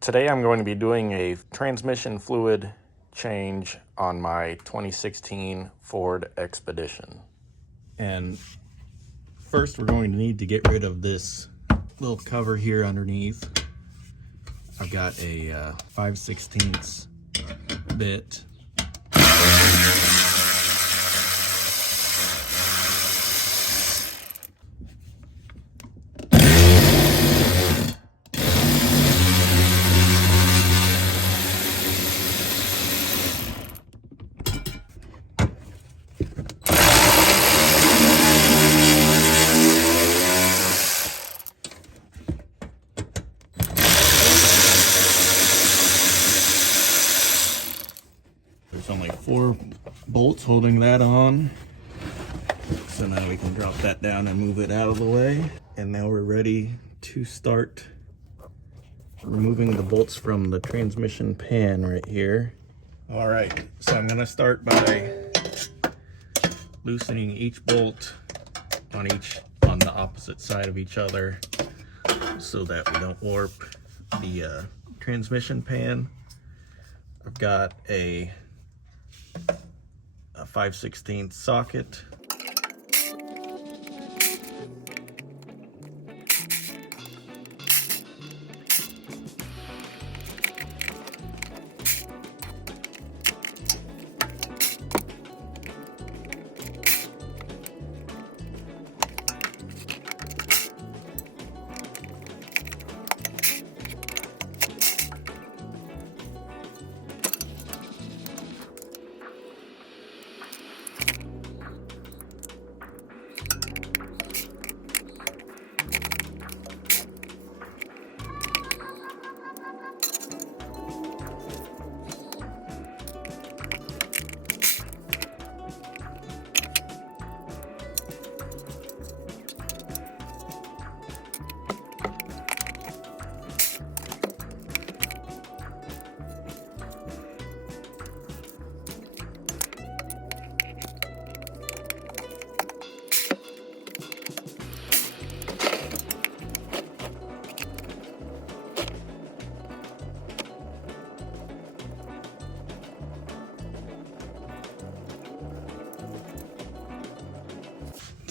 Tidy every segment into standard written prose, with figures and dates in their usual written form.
Today I'm going to be doing a transmission fluid change on my 2016 Ford Expedition. And first we're going to need to get rid of this little cover here underneath. I've got a 5/16 bit. There's only 4 bolts holding that on. So now we can drop that down and move it out of the way. And now we're ready to start removing the bolts from the transmission pan right here. All right, so I'm gonna start by loosening each bolt on the opposite side of each other so that we don't warp the transmission pan. I've got a 5/16 socket.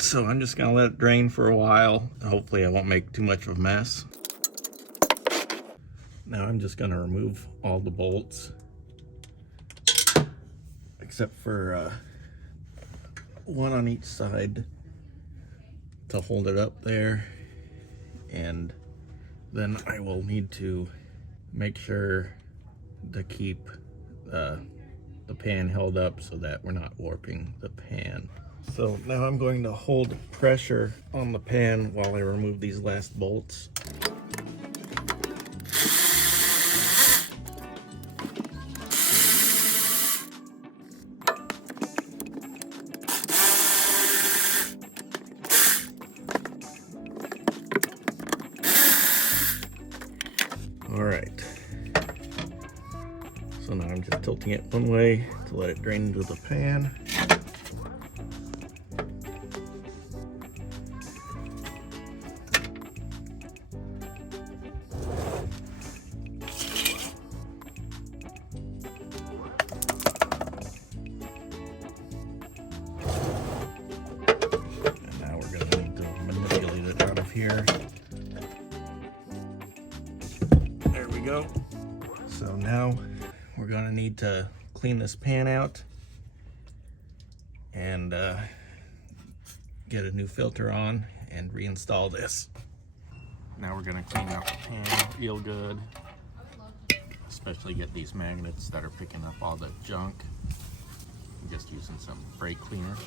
So I'm just gonna let it drain for a while. Hopefully I won't make too much of a mess. Now I'm just gonna remove all the bolts, except for one on each side to hold it up there. And then I will need to make sure to keep the pan held up so that we're not warping the pan. So now I'm going to hold pressure on the pan while I remove these last bolts. All right. So now I'm just tilting it one way to let it drain into the pan. Here. There we go. So now we're going to need to clean this pan out and get a new filter on and reinstall this. Now we're going to clean out the pan real good, especially get these magnets that are picking up all the junk. I'm just using some brake cleaner.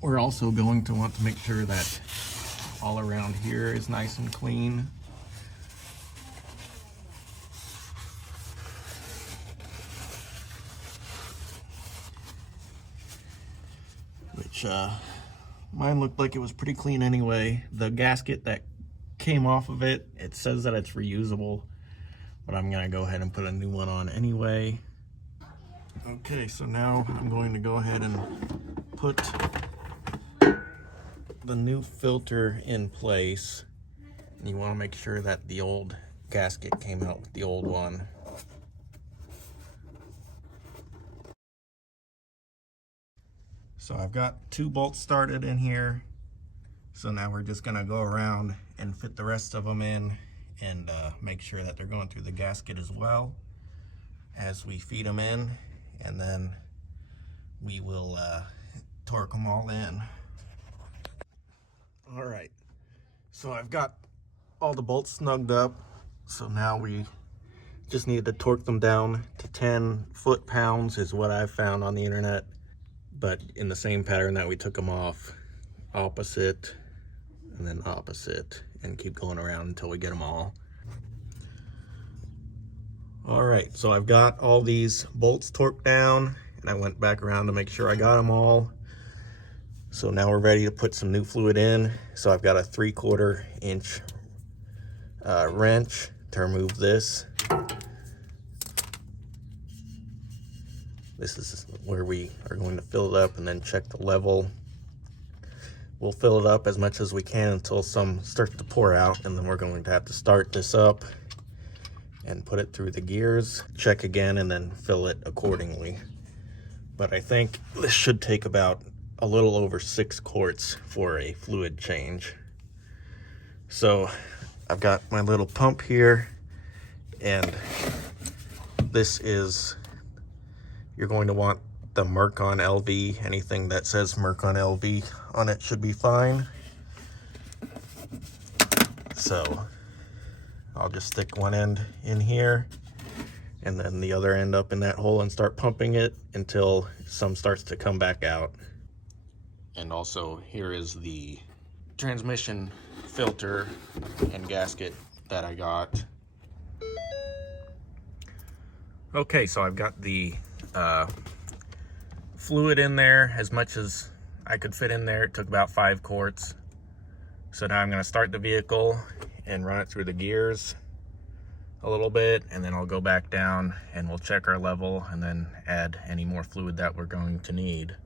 We're also going to want to make sure that all around here is nice and clean. Which mine looked like it was pretty clean anyway. The gasket that came off of it. It says that it's reusable, but I'm gonna go ahead and put a new one on anyway. Okay, so now I'm going to go ahead and put the new filter in place. You want to make sure that the old gasket came out with the old one. So I've got 2 bolts started in here. So now we're just gonna go around and fit the rest of them in and make sure that they're going through the gasket as well as we feed them in, and then we will torque them all in. All right, so I've got all the bolts snugged up. So now we just need to torque them down to 10 foot-pounds is what I've found on the internet, but in the same pattern that we took them off, opposite and then opposite, and keep going around until we get them all. All right, so I've got all these bolts torqued down, and I went back around to make sure I got them all. So now we're ready to put some new fluid in. So I've got a 3/4 inch wrench to remove this. This is where we are going to fill it up and then check the level. We'll fill it up as much as we can until some starts to pour out, and then we're going to have to start this up and put it through the gears, check again, and then fill it accordingly. But I think this should take about a little over 6 quarts for a fluid change. So I've got my little pump here, and this is, you're going to want the Mercon LV. Anything that says Mercon LV on it should be fine. So I'll just stick one end in here and then the other end up in that hole and start pumping it until some starts to come back out. And also here is the transmission filter and gasket that I got. Okay, so I've got the fluid in there as much as I could fit in there. It took about 5 quarts. So now I'm going to start the vehicle and run it through the gears a little bit, and then I'll go back down and we'll check our level and then add any more fluid that we're going to need.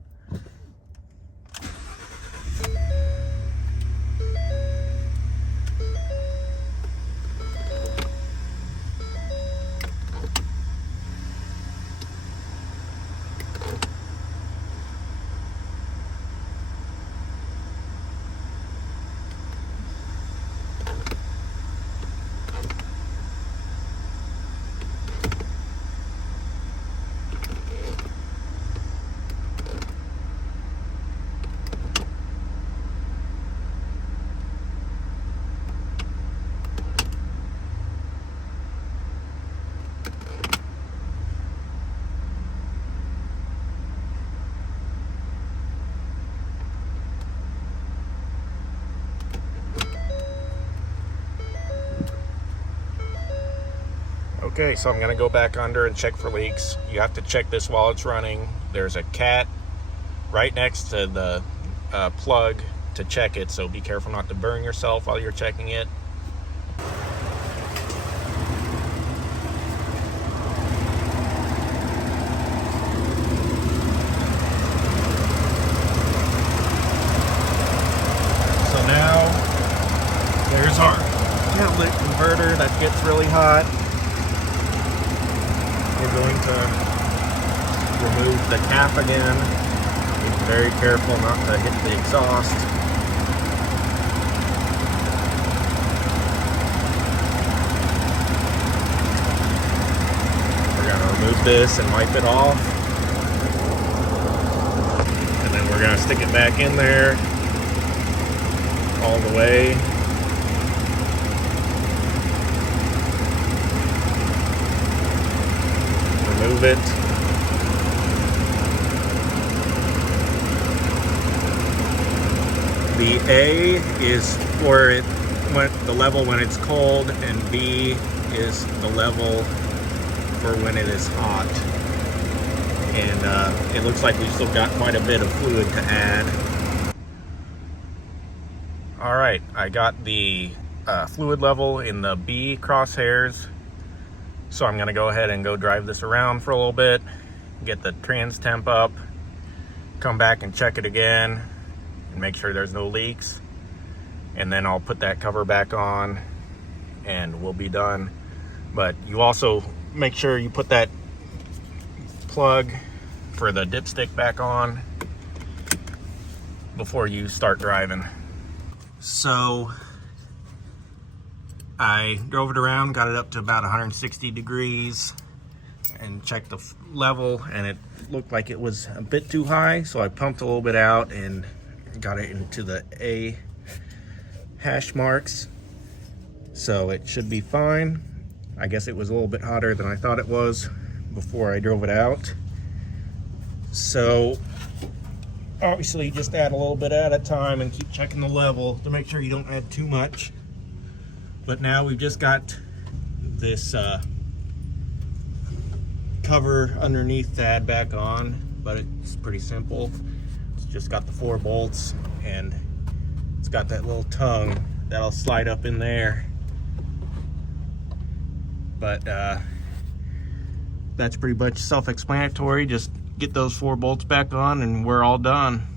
Okay, so I'm gonna go back under and check for leaks. You have to check this while it's running. There's a cat right next to the plug to check it, so be careful not to burn yourself while you're checking it. So now, there's our outlet converter that gets really hot. We're going to remove the cap again. Be very careful not to hit the exhaust. We're going to remove this and wipe it off. And then we're going to stick it back in there all the way. Remove it. The A is for it when the level when it's cold, and B is the level for when it is hot. And it looks like we've still got quite a bit of fluid to add. All right, I got the fluid level in the B crosshairs. So I'm gonna go ahead and go drive this around for a little bit, get the trans temp up, come back and check it again and make sure there's no leaks. And then I'll put that cover back on and we'll be done. But you also make sure you put that plug for the dipstick back on before you start driving. So I drove it around, got it up to about 160 degrees and checked the level, and it looked like it was a bit too high, so I pumped a little bit out and got it into the A hash marks. So it should be fine. I guess it was a little bit hotter than I thought it was before I drove it out. So obviously just add a little bit at a time and keep checking the level to make sure you don't add too much. But now we've just got this cover underneath to add back on, but it's pretty simple. It's just got the 4 bolts and it's got that little tongue that'll slide up in there. But that's pretty much self-explanatory. Just get those 4 bolts back on and we're all done.